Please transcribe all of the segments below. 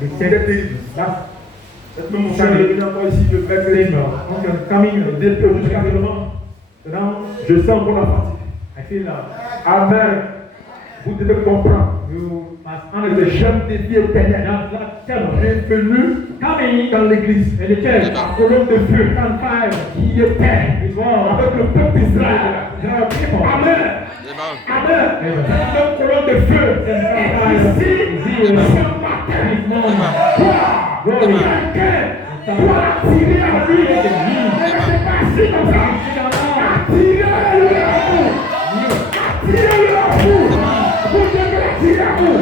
C'est terrible. Maintenant, mon cher, il est encore ici, je vais faire le dépôt jusqu'à maintenant. Je sens encore la fatigue. Amen. Vous devez comprendre. Le jeune défi éternel est venu dans l'église. La colonne de feu qui était avec le peuple d'Israël. Amen. Amen. Cette colonne de feu est ici ce matin. Quelqu'un doit attirer à lui. C'est pas assis comme ça. Attirez-le à vous. Attirez-le à vous. Vous devez l'attirer à vous.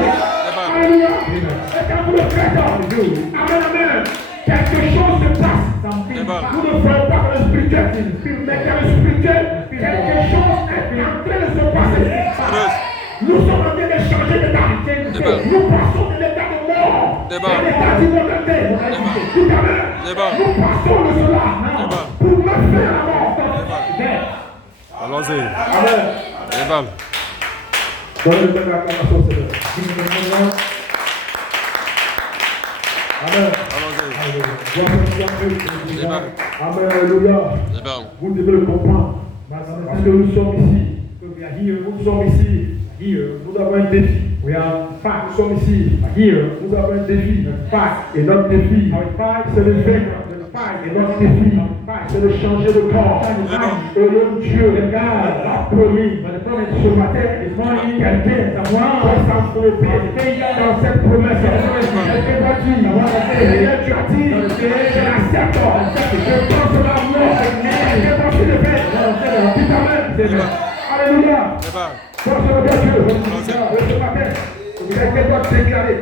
Alléluia. Et quand vous le faites, amen. Quelque chose se passe. Vous ne voyez pas dans le spirituel. Mais dans le spirituel, quelque chose est en train de se passer. Nous sommes en train de changer d'état. Nous passons de l'état de mort à l'état d'immortalité. Nous passons de cela pour mettre fin à la mort. Allons-y. Amen. Donnez-le à l'acclamation, Seigneur. Amen. Amen. Alléluia. Vous devez le comprendre. Parce que nous sommes ici. Nous sommes ici. Nous avons un défi. Nous sommes ici. Nous avons un défi. Et notre défi, c'est le vaincre. Et notre défi, c'est de changer de corps. Et le Dieu a promis ce matin, quelqu'un doit s'envelopper dans cette promesse. Quelqu'un doit dire, tu as dit, je l'accepte, je pense à la mort, je pense le fait. Dis amen. Alléluia. Pense au Dieu. Ce matin, quelqu'un doit déclarer,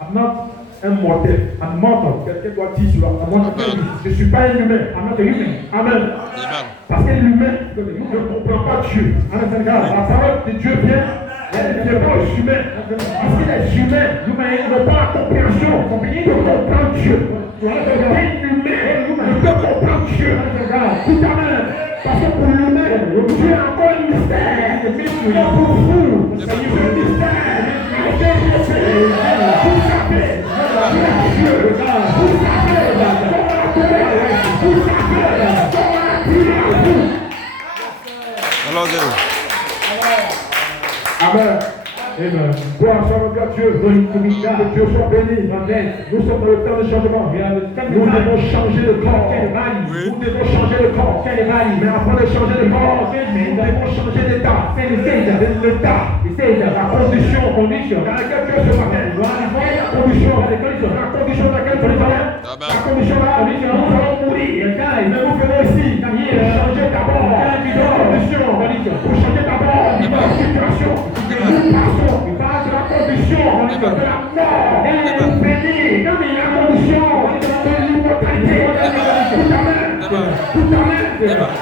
I'm not un mortel, un mortel. Quelqu'un doit dire cela. Je ne suis pas un humain. Amen. Parce que l'humain ne comprend pas Dieu. La parole de Dieu vient. Elle ne vient pas aux humains. Parce que les humains n'ont pas la compréhension de comprendre Dieu. Un humain ne peut comprendre Dieu. Tout amen. Parce que pour l'humain, Dieu a encore un mystère. Mais pour vous, c'est un mystère. Vous savez. Amen. Gloire soit Dieu. Que Dieu soit béni. Nous sommes dans le temps de changement. Nous devons changer de corps. Nous devons changer de corps. Mais avant de changer de corps, nous devons changer d'état. L'état, la condition dans laquelle Dieu se matin. La condition dans laquelle tu es. La condition là, nous allons mourir. Mais nous venons ici changer d'abord la condition. Pour changer d'abord la situation. Nous passons de la condition de la mort pour bénir la condition de l'immortalité. Tout amen.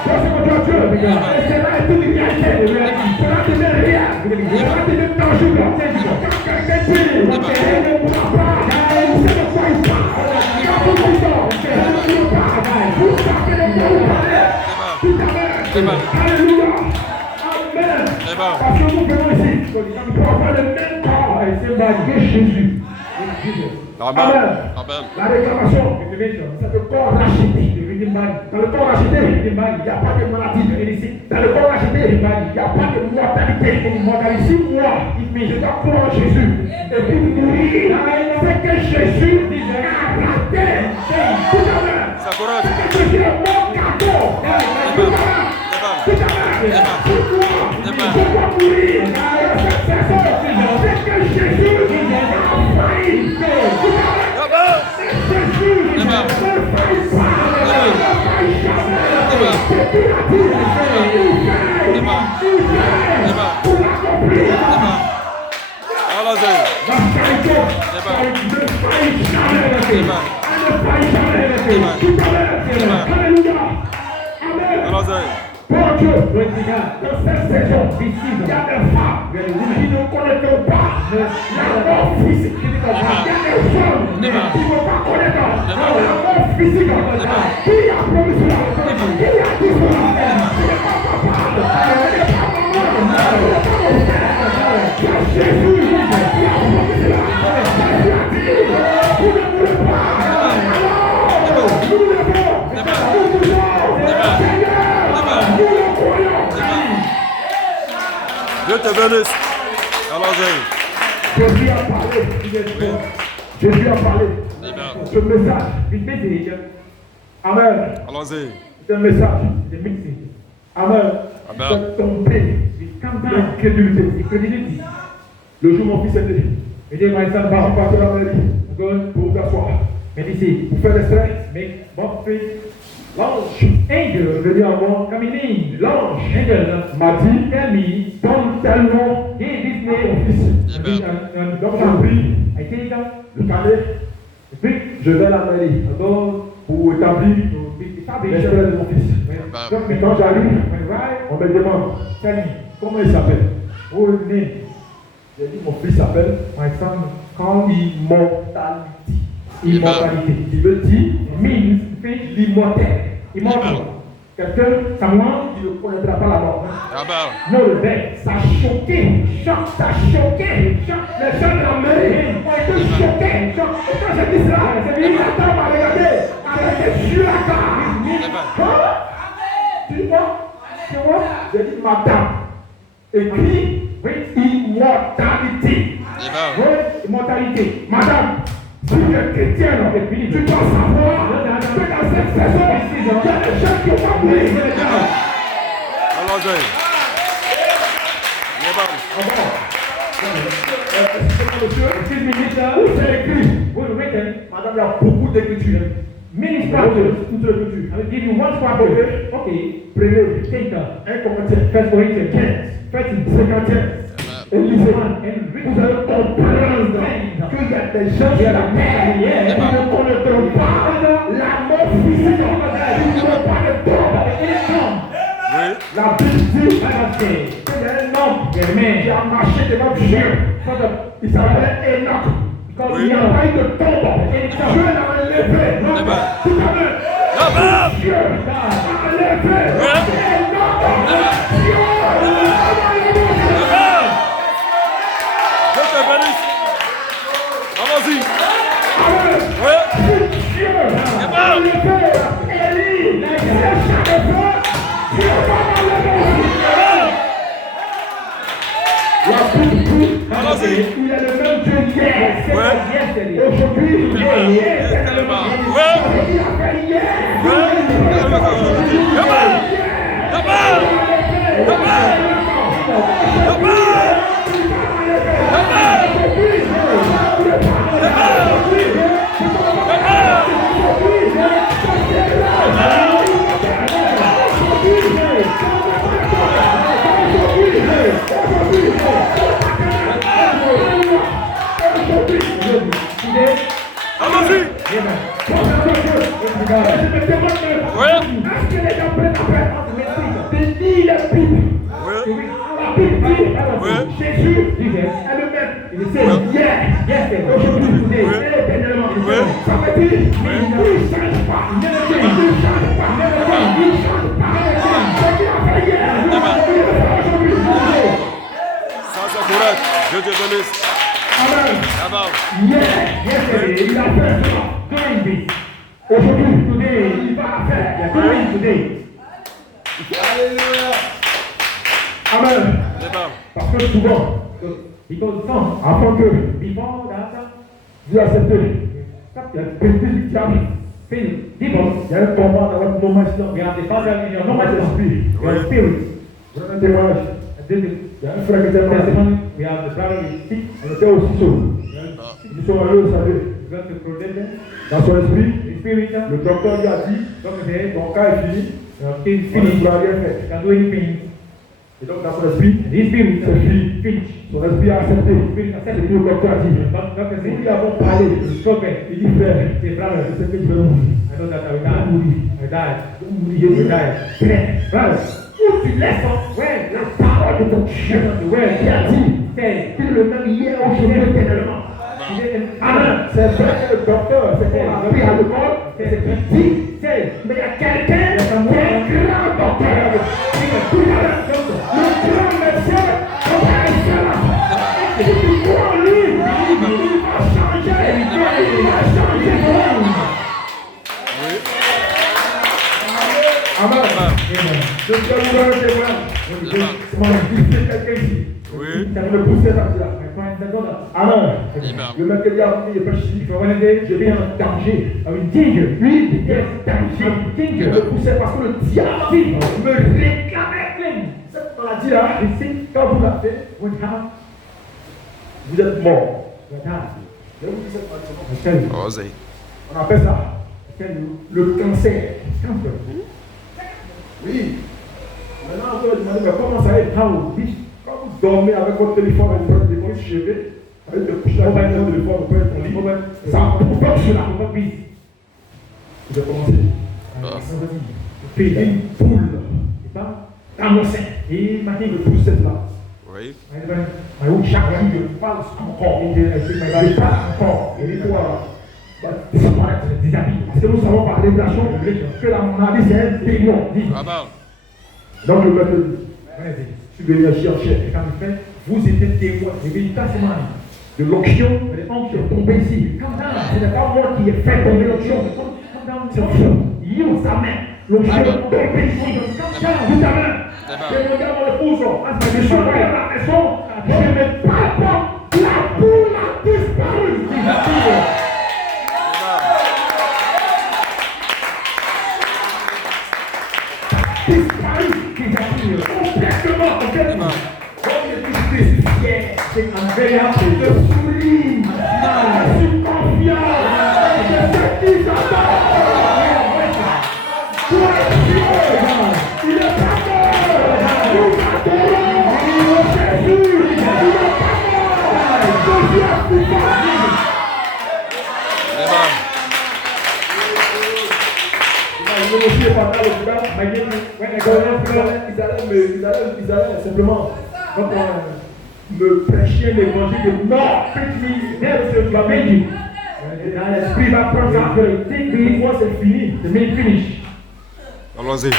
Parce que Dieu, et c'est là toute vérité. Cela devient réel. Cela devient tangible. Quand quelqu'un dit, il ne pourra pas, il sait de quoi il parle. Quand vous dites, il ne pourra pas, vous savez de quoi vous parlez. Tout amen. Alléluia. Amen. Parce que nous venons ici pour avoir le même corps que Jésus. Amen. La réclamation, c'est le corps racheté. Dans le corps racheté, il n'y a pas de maladie. Dans le corps racheté, il n'y a pas de mortalité. Si moi, je dois croire en Jésus et puis mourir, c'est que Jésus a raté. Tout à l'heure. C'est que Jésus est mon cadeau. Tout à l'heure. Pour moi, je dois mourir. Cette personne, c'est que Jésus a failli. Tout à l'heure. C'est Jésus ne faillit pas. Pour Dieu, dans cette saison, il y a des femmes qui ne connaissent pas la mort physique. Il y a des femmes qui ne vont pas connaître la mort physique. Qui a promis cela? Qui a dit cela? Ce n'est pas papa, ce n'est pas maman, ce n'est pas mon frère. C'est Jésus qui a promis cela. Denis. Allons-y. Jésus a parlé. Jésus a parlé. Ce message. Amen. Allons-y. C'est un message. Amen. C'est tombé. L'incrédulité. Le jour où mon fils est né, il dit, my son, va partir à la mairie pour vous asseoir. Mais ici, pour faire des stress, mais bon, l'ange, angel, je dis à moi, coming in, l'ange, angel, m'a dit, tell me, don't tell no, give this name au fils. Donc j'ai pris le carnet, et puis je vais à la mairie pour établir l'esprit de mon fils. Donc quand j'arrive, on me demande, tell me, comment il s'appelle? Oh, le name. J'ai dit, mon fils s'appelle, my son, call immortality. Immortalité. Il veut dire, means, l'immortel. Immortal. Quelqu'un, someone qui ne connaîtra pas la mort. Non, le bec, ça a choqué. Ça a choqué. Les gens de la mairie ont été choqués. Et quand j'ai dit cela, la dame m'a regardé avec des yeux à cara. Tu vois? J'ai dit, madame, écrit immortalité. Immortalité. Madame, si tu es chrétienne, tu dois savoir que dans cette saison, il y a des gens qui ont mourir. Allons-y. Où c'est écrit? Madame, il y a beaucoup d'écritures. Many scriptures. I will give you one scripture. Okay. Prenez 1 Corinthiens, 1 Corinthiens 15, 51. Et lisez. Vous allez comprendre qu'il y a des gens sur la terre qui ne connaîtront pas la mort physique. Ils n'ont pas de tombe. La Bible dit qu'il y a un homme qui a marché devant Dieu. Il s'appelait Enoch. Il n'y a pas eu de tombe. Dieu l'a enlevé. Tout à l'heure. Dieu l'a enlevé. Allons-y. Il est le même Dieu hier, aujourd'hui, éternellement. Il a fait hier. Allons-y. Jésus disait, elle-même, il disait, yes, aujourd'hui, éternellement, ça veut dire, il ne change pas, il ne change pas, ce qu'il a fait hier, aujourd'hui. Ça c'est correct, Dieu te bénisse. Amen. Amen. Yes, il a fait cela, doing this. Aujourd'hui, today, il va la faire, doing today. Alléluia. Amen. Parce que souvent, avant que vous acceptez, il y a des petits qui arrivent. Il y a un combat dans votre non-magie. Il y a des phases dans votre non-magie d'esprit. Il y a un spirit. Vous avez un témoignage. Il y a un frère qui était mort. On était au ciseau. Ils sont allés au salut. Dans son esprit, le docteur lui a dit, ton cas est fini. Il ne pourra rien faire. Et donc dans son esprit, c'est fini. Son esprit a accepté. C'est ce que le docteur a dit. Nous lui avons parlé. Il dit frère, c'est ce que je vais mourir. Frère, où tu laisses la parole de ton Dieu qui a dit qu'il le même hier, aujourd'hui, éternellement. Amen. C'est vrai que le docteur, c'est qu'on a pris à l'école, c'est ce qu'il dit. Mais il y a quelqu'un qui est un grand docteur. Le grand médecin, on va rester là. Et si tu crois en lui, il va changer. Il va changer de monde. Amen. Je suis ouvert de témoin. C'est quelqu'un ici. Oui. Oui. Il me poussait par là. Alors, le mec qui a dit, je vais en danger. Oui, danger. Il me poussait parce que le diable me réclamait. Cette maladie-là, ici, quand vous la faites, vous êtes mort. Je vous dis cette maladie. Osez. On appelle ça le cancer. Oui. Maintenant, on peut demander, mais comment ça est? Quand vous dormez avec votre téléphone, avec votre téléphone chevet, avec le couche avec votre téléphone, vous pouvez être en ligne. Ça provoque cela. Je vais commencer. Une poule dans mon sein. Et maintenant, le poussette là. Oui. Chaque jour, je parle encore. Je parle encore. Et les toi, disparaître, déshabiller. Parce que nous savons par révélation que la maladie, c'est un démon. Ah bah. Donc, je vais te dire, tu veux venir chercher. Et quand il fait, vous êtes témoin véritablement de l'onction qui est tombée ici. Ce n'est pas moi qui ai fait tomber l'onction. C'est l'onction. Il sa main. L'onction est tombée ici. Vous savez, je regarde mon épouse. Je suis dans la maison. Je ne parle pas. La boule a disparu. Disparu. Complètement. Je suis fier. C'est very happy. Je souris. Je suis confiant. Je sais qui j'adore. Il est pas mort. Nous adorons Jésus. Il est pas mort. Je suis africain. Israël simplement quand on me prêchait l'évangile de mort, l'esprit va prendre sa vérité, une fois c'est fini, c'est finish. Allons-y.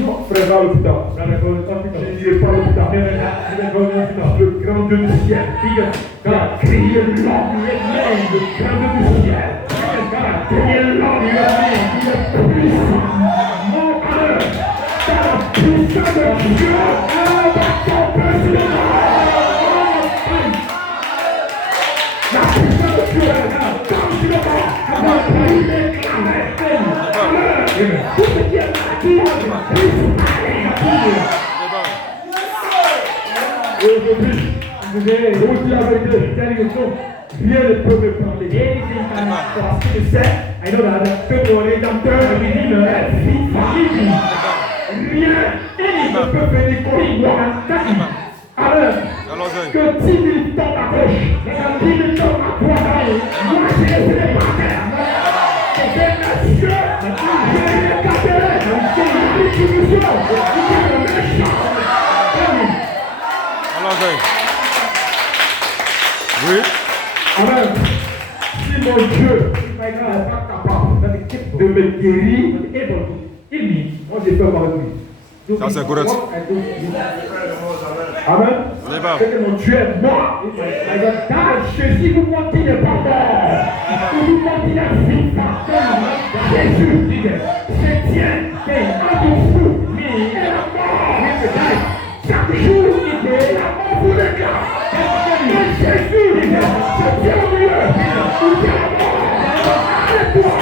Non, frère, va à l'hôpital. Je n'irai pas à l'hôpital. Le grand Dieu du ciel, qui a créé l'homme, le grand Dieu du ciel, qui a créé l'homme, qui est puissant. Mon cœur, dans la puissance de Dieu, va tomber sur le monde. La puissance de Dieu est là, tombe sur le monde. Il est déclaré. Tout ce qui est aujourd'hui, je vous dis la vérité, rien ne peut me parler. Parce que je sais que mon rédempteur est vivant. Rien ne peut venir contre moi. Alors, que 10 000 tombent à gauche, 10 000 tombent à droite, moi je ne serai pas terre. C'est monsieur, je les regarderai. Oui. Amen. Si mon Dieu n'est pas capable de me guérir, moi j'ai peur par lui. Ça c'est correct. Amen. C'est que mon Dieu est mort. Jésus, vous mentez n'est pas mort. Vous mentez n'est vivant. Jésus disait, c'est Dieu qui est en dessous. Il est mort. Chaque jour, il est la mort pour les gars. Mais Jésus disait, c'est Dieu au milieu. Il est mort. Arrête-toi.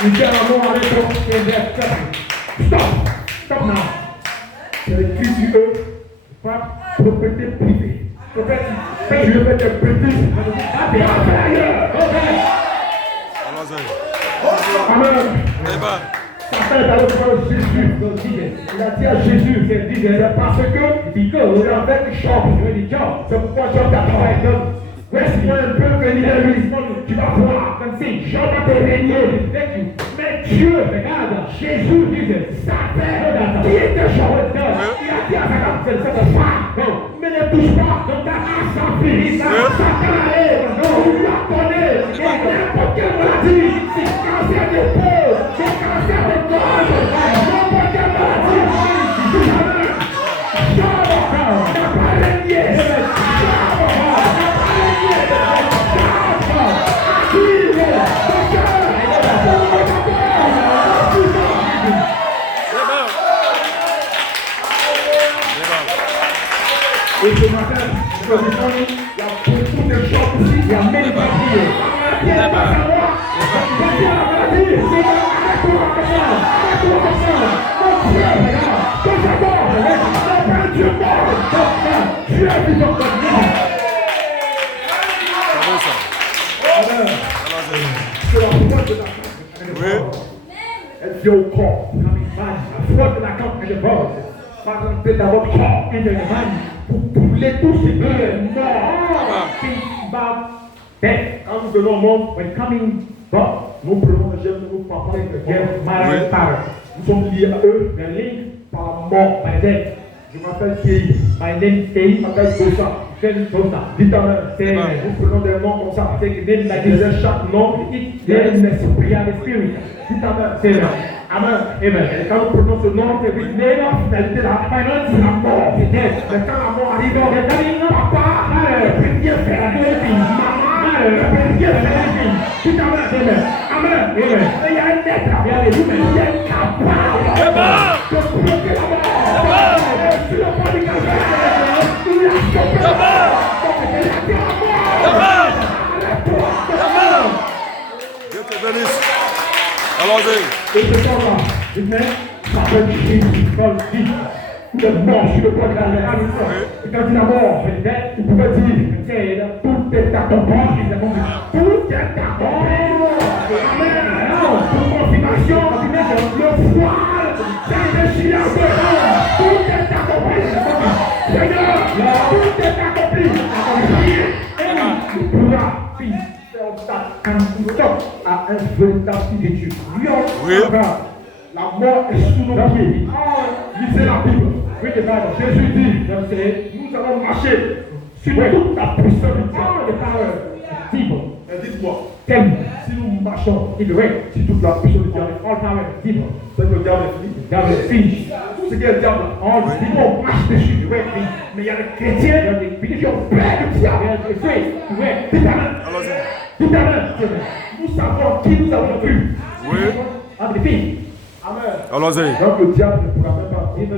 Il dit à la mort avec toi. Stop now. C'est l'écrit du E. Pas propriété privée. Prophète, je vais te péter. Amen. Certains est allé voir Jésus. Il a dit à Jésus, c'est parce que avec Job, c'est pourquoi Job t'a travaillé. Laisse-moi un peu venir à lui. Tu vas voir, comme si Job va te régner. Mais Dieu, regarde, Jésus disait, sa père, qui était Job, il a dit à sa femme, c'est cette femme, mais ne touche pas, donc ta fille s'en finit, ça carré, il la connaît, et n'importe quelle maladie, c'est cancer de peau, c'est cancer de gorge, n'importe quelle maladie, Job, n'a pas régné, Et ce matin, il y a beaucoup de choses ici, il y a même pas de elle vient au corps, la fraude de la camp et de bord, va rentrer dans votre corps et de l'Allemagne pour brûler tous ces bœufs morts. Quand nous venons au monde, when coming back, nous prenons le gemme de nos papas et le gemme mother father. Nous sommes liés à eux, mais liés par la mort, by death. Je m'appelle Kéi. My name is Kéi, je m'appelle Dosa. Dites amen. Nous prenons des noms comme ça. Derrière chaque nom, il y a un esprit, un spirit. Dites amen. Amen. Amen. Et quand nous prenons ce nom, c'est la finalité, la finalité, c'est la mort. Mais quand la mort arrive, papa, le premier fait la vie. Maman, le premier fait la vie. Dites amen. Amen. Amen. Et il y a un être, il y a les humains, il y a un capable de bloquer la mort. Sur le point du café, il a stoppé la mort. Dieu te bénisse. Allons-y. Et ce soir-là, amen, ça peut être Jésus dans le vide. Il est mort sur le point de la mer. Et quand il est mort, il pouvait dire, tout est accompli. Tout est accompli. Amen. Pour confirmation, le voile s'est déchiré un peu. Tout est accompli. Seigneur, tout est accompli. Il pourra faire un stop à un véritable fils de Dieu. Oui. La mort est sous nos pieds. Lisez la Bible. Jésus dit, nous allons marcher sur toute la puissance de Dieu. Dites-moi, si nous marchons sur toute la puissance de Dieu, c'est que le diable est fini. Tout ce qui est le diable, on marche dessus. Mais il y a les chrétiens qui ont peur du diable. Dites amen. Nous savons qui nous avons vu. Oui. Amen. Allons-y. Donc le diable ne pourra même pas vivre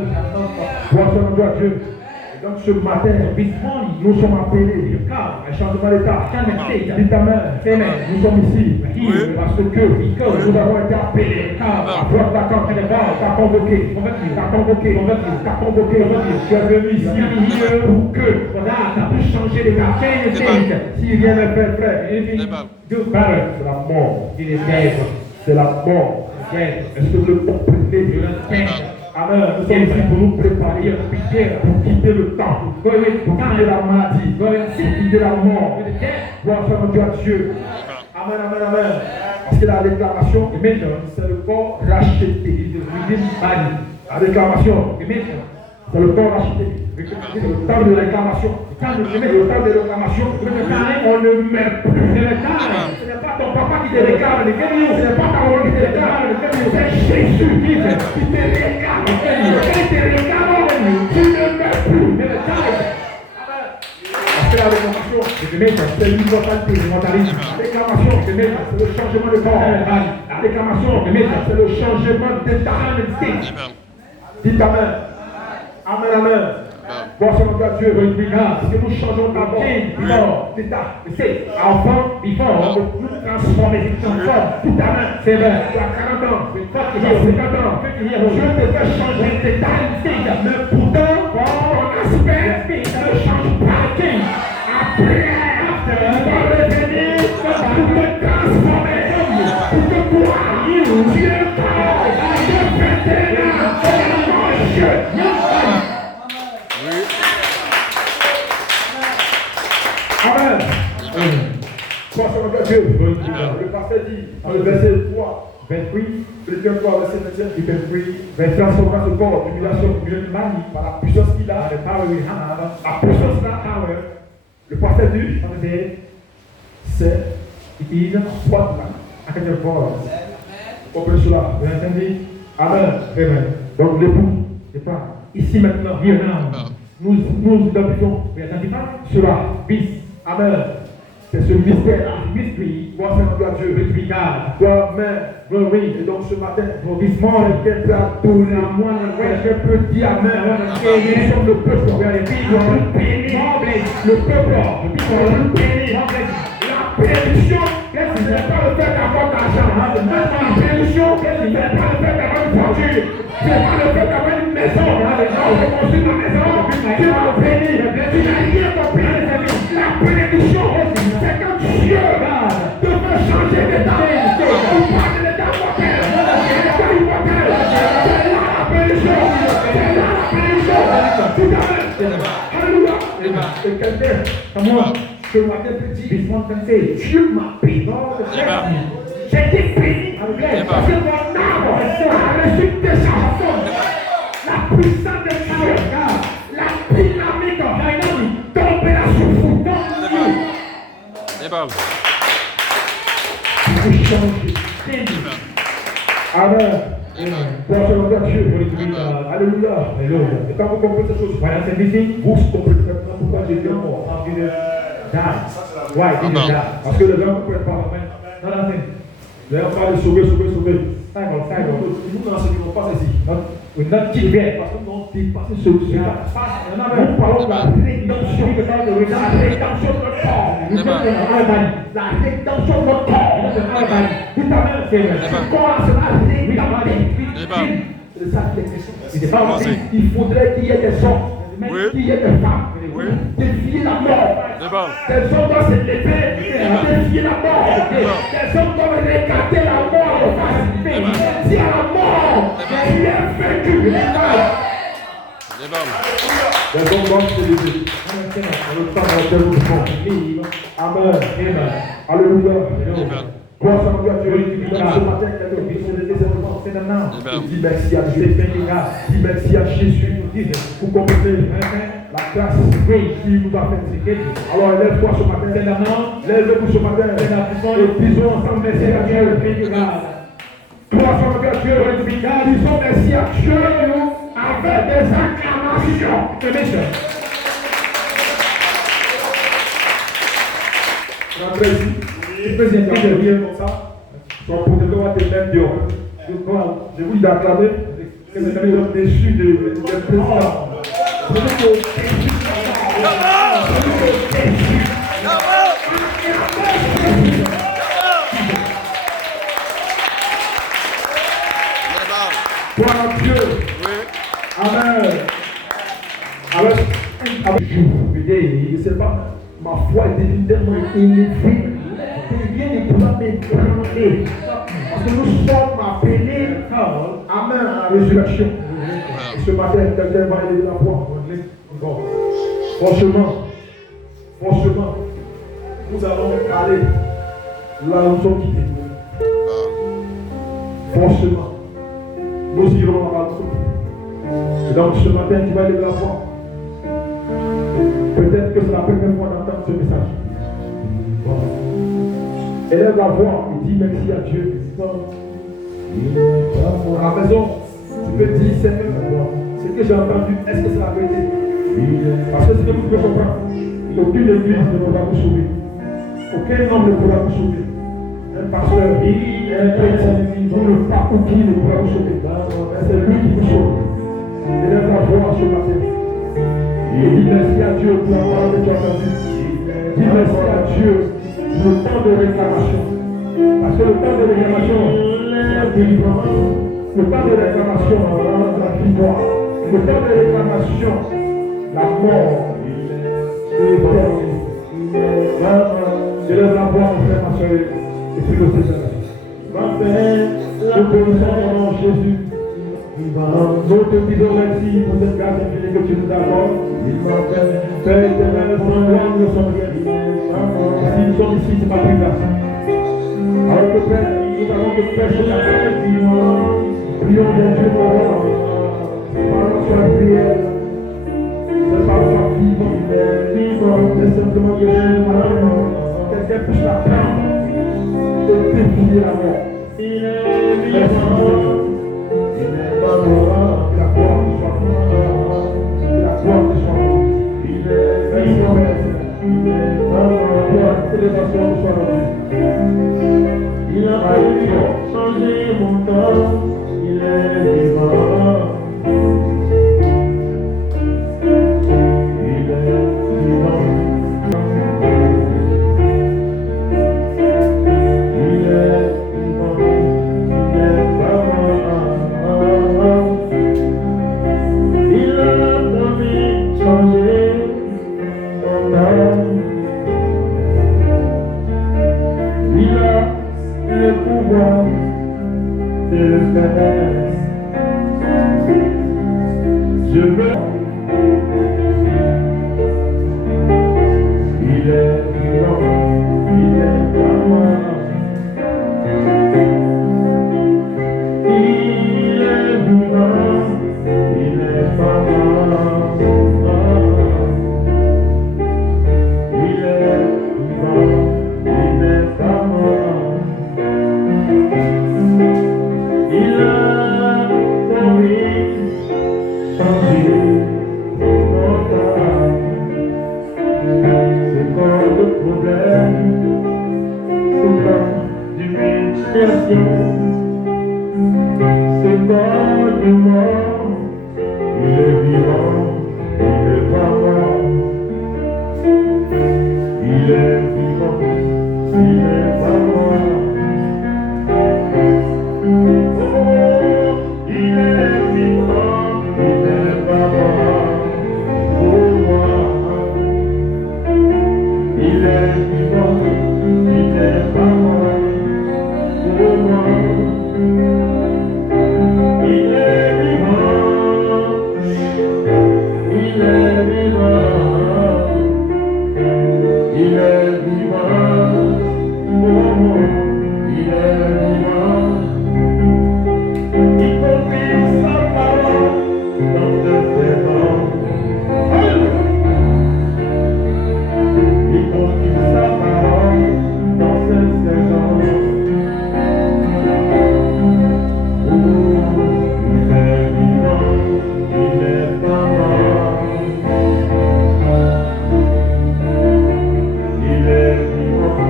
gloire à Dieu. Et donc ce matin, nous sommes appelés à un changement d'état. Dites amen. Nous sommes ici parce que nous avons été appelés à voir la camp. T'as convoqué. Tu es venu ici pour que tu puisses changer d'état. Si rien n'est fait, frère, c'est la mort. C'est la mort. Est-ce que vous le comprenez? Amen. Nous sommes ici pour nous préparer pour quitter le temps, pour quitter la maladie, pour quitter la mort. Gloire soit Dieu à Dieu. Amen. Parce que la déclaration, c'est le corps racheté. La déclaration, c'est le corps racheté. C'est le temps de réclamation. Le temps de réclamation, on ne meurt plus. Ce n'est pas ton papa qui te réclame, ce n'est pas ta maman qui te réclame, c'est Jésus qui te réclame. Quand il te réclame, tu ne meurs plus. Parce que la réclamation, c'est l'immortalité, l'immortalisme. La réclamation, c'est le changement de corps. La réclamation, c'est le changement d'état. Dites amen. Amen. Gloire soit à Dieu, parce que nous changeons d'abord d'état. C'est avant, nous transformer, tout à l'heure, c'est vrai, tu as 40 ans, tu as 50 ans, je te fais changer d'état, mais pourtant, ton aspect ne change pas. Après, tu vas revenir pour te transformer, pour te croire, Dieu parle, Dieu fait Amen. Gloire soit à Dieu. Le pasteur dit, dans le verset 3, 28, Philippiens 3, verset 21, il fait free, transformera ce corps d'humiliation par la puissance qu'il a, la puissance qu'il a, le pasteur dit, c'est, il est soit là, à quel point, comprenez cela, vous entendez? Amen. Donc l'époux, c'est pas, ici maintenant, nous identifions cela, bis. Amen. C'est ce mystère-là. Mystery. Gloire à Dieu. Gloire, Amen. Glory. Et donc ce matin, this morning, quelqu'un peut donner à moi, quelqu'un peut dire Amen. Nous sommes le peuple. Le peuple. La bénédiction, ce n'est pas le fait d'avoir d'argent. La bénédiction, ce n'est pas le fait d'avoir une voiture. Ce n'est pas le fait d'avoir une maison. Quand je construis ma maison, tu m'as béni. Tu n'as rien compris. La bénédiction, c'est quand Dieu te fait changer d'état. On parle de l'état mortel. L'état immortel. C'est là la bénédiction. C'est là la bénédiction. Tout à fait. Alléluia. Et quelqu'un, comme moi, ce matin peut dire, Dieu m'a béni. J'ai été béni. Parce que mon âme a reçu des chansons. La puissance de Dieu, la dynamique, tombera sur vous. Vous changez. Amen. Pour ce Dieu. Alléluia. Et quand vous comprenez ces choses, vous comprenez pourquoi Jésus est mort. Parce que les gens ne comprennent pas. Non. Les gens parlent de sauver. Nous n'enseignons pas ceci. Notre qui vient, parce que nous dépassons ce qui nous parlons de la rédemption. La rédemption de notre corps. La rédemption de notre corps. C'est ça qui est question. Il faudrait qu'il y ait des hommes, qu'il y ait des femmes, défier la mort. Des hommes doivent se lever, défier la mort. Des hommes doivent regarder la mort en face. Dire à la mort, il est vaincu. Les hommes doivent se lever. Amen. Alléluia. Gloire à Dieu. Ce matin, dis merci à Dieu. Dis merci à Jésus. Vous comprenez la grâce qu'il nous a fait. Alors lève-toi ce matin. Lève-vous ce matin. Et disons ensemble merci à Dieu. Gloire à Dieu. Disons merci à Dieu avec des acclamations. Après ici, tu peux intervenir comme ça. Son protecteur tes mains dehors. Je vous dis d'acclamer que les amis sont déçus du président. Gloire à Dieu. Amen. Je ne sais pas, ma foi est devenue tellement élevée. Rien ne pourra m'ébranler. Parce que nous sommes appelés Amen, à la résurrection. Et ce matin, quelqu'un va élever la voix. Franchement, nous allons aller là où nous sommes quittés. Franchement, nous irons là où nous sommes quittés. Et donc ce matin, tu vas élever la voix. Peut-être que c'est la première fois d'entendre ce message. Voilà. Élève la voix et dis merci à Dieu. À la maison, tu peux dire Seigneur, ce que j'ai entendu, est-ce que c'est la vérité? Parce que ce que vous pouvez comprendre, aucune église ne pourra vous sauver. Aucun homme ne pourra vous sauver. Un pasteur, un chrétien, vous ne pas ou qui ne pourra vous sauver. C'est lui qui vous sauve. Élève la voix ce matin. Et dis merci à Dieu pour la parole que tu as entendue. Dis merci à Dieu pour le temps de réclamation. Parce que le temps de réclamation, c'est la délivrance. Le temps de réclamation, c'est la victoire. Le temps de réclamation, la mort et l'éternité. Élève la voix, mon frère, ma soeur, et puis le Seigneur. Nous bénissons ton nom, Jésus. Nous te disons merci pour cette grâce infinie que tu nous accordes. Père éternel, sans gloire, nous sommes rien. Si nous sommes ici, c'est pas plus grâce. Alors que Père, nous avons que pécher la terre. Prions de Dieu pour nous. Parlons sur la prière. C'est par la vivant. C'est simplement que quelqu'un puisse la prendre et défier la mort. Merci Seigneur. Que la gloire soit que la gloire soit. Merci Père. célébration soit rendue. Il a failli changer mon temps, il est vivant. Il est vivant. Il est vivant. Il est vraiment. Il a failli changer mon temps. Il a le pouvoir de le faire. Je veux. Il est vivant, il est pas moi. Il est vivant, il est pas moi. Il est vivant, il est pas moi. Il a promis changer mon temps. C'est pas le problème, c'est pas d'humiliation. C'est pas de mort, il est vivant, il est pas mort. Il est vivant, il est pas mort. Oh, il est vivant, il est pas mort. Pour moi, il est vivant, il est pas mort. Pour moi, il est vivant, il est vivant, il est vivant. Pour moi, il est vivant. Il confie sa parole dans ce saison. Il confie sa parole dans ce saison. Il est vivant, il est pas mort. Il est vivant,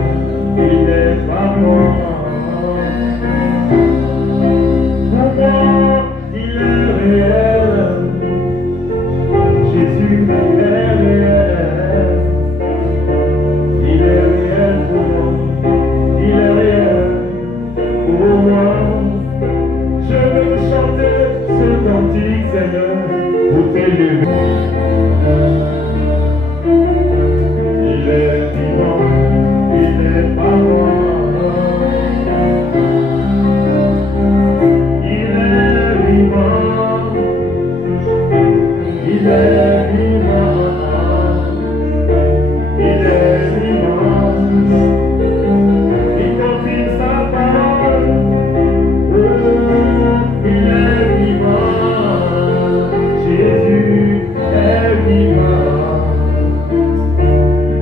il est pas mort. Pour moi, il est réel. Jésus est réel. Il est réel pour moi. Il est réel pour moi. Je veux chanter ce cantique, Seigneur, pour t'élever. Il est vivant, il est pas mort. Il est vivant, il est vivant, il est vivant. Il confie sa parole. Oh, il est vivant. Jésus est vivant.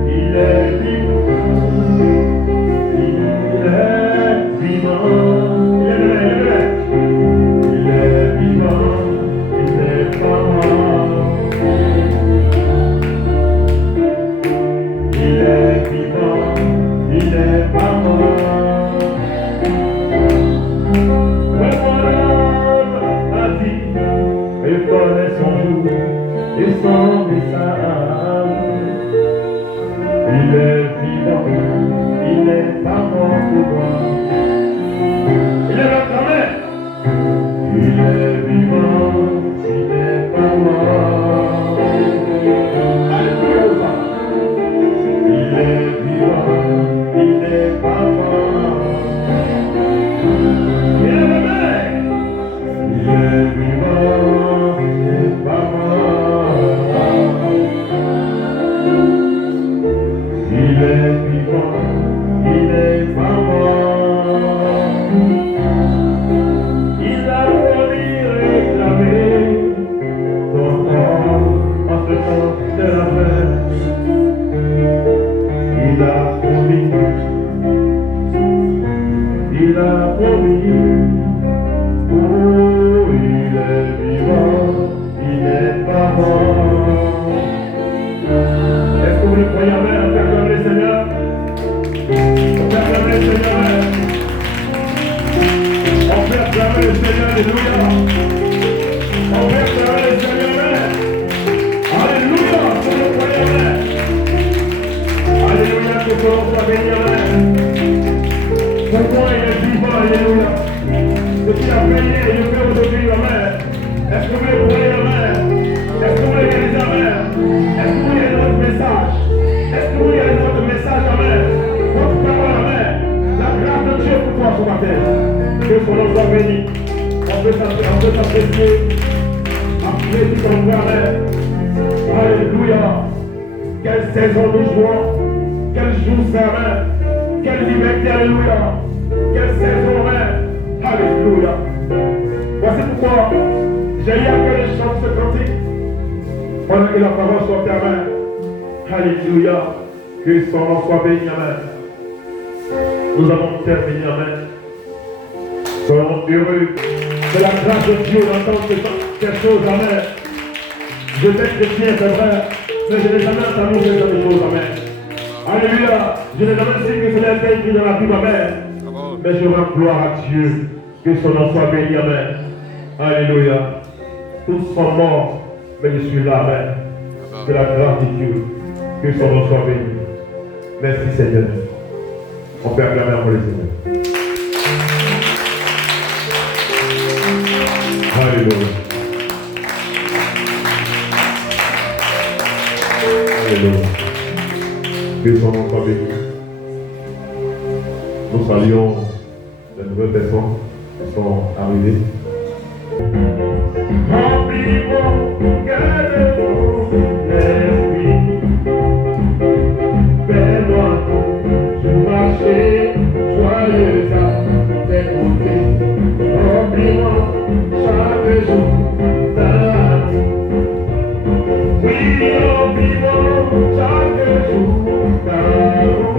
Il est vivant. Il est vivant. Il est vivant. Il est pas mort. son nom soit béni, amen. Pourquoi il est vivant, alléluia. Ce qu'il a payé, il le fait aujourd'hui, amen. Est-ce que vous voulez croire, amen? Est-ce que vous voulez réaliser, amen? Est-ce que vous voulez notre message? Est-ce que vous voulez réaliser votre message, amen? Votre parole, amen. La grâce de Dieu pour toi ce matin. Que son nom soit béni. On peut s'apprécier. Apprécier ton frère, amen. Alléluia. Quelle saison de joie. Quel jour, amen. Quelle liberté, alléluia. Quelle saison, amen. Alléluia. Voici pourquoi j'ai eu à cœur de chanter ce cantique pendant que la parole soit amen. Alléluia. Que son nom soit béni, amen. Nous avons terminé, amen. Soyons heureux de la grâce de Dieu d'entendre ces choses, amen. Je vais être chrétien, c'est vrai, mais je n'ai jamais entendu ce genre de choses, amen. Alléluia. Je n'ai jamais dit que cela était écrit dans la Bible, amen. Mais je rends gloire à Dieu. Que son nom soit béni, amen. Alléluia. Tous sont morts, mais je suis là, amen. Que la grâce de Dieu, que son nom soit béni. Merci Seigneur. On peut acclamer pour les Seigneur. Alléluia. Alléluia. Que son nom soit béni. Nous saluons les nouvelles personnes qui sont arrivées. Remplis-moi, garde-moi, l'esprit. Fais-moi tout marcher, joyeux à tes côtés. Remplis-moi chaque jour d'amour. Oui, remplis-moi chaque jour d'amour.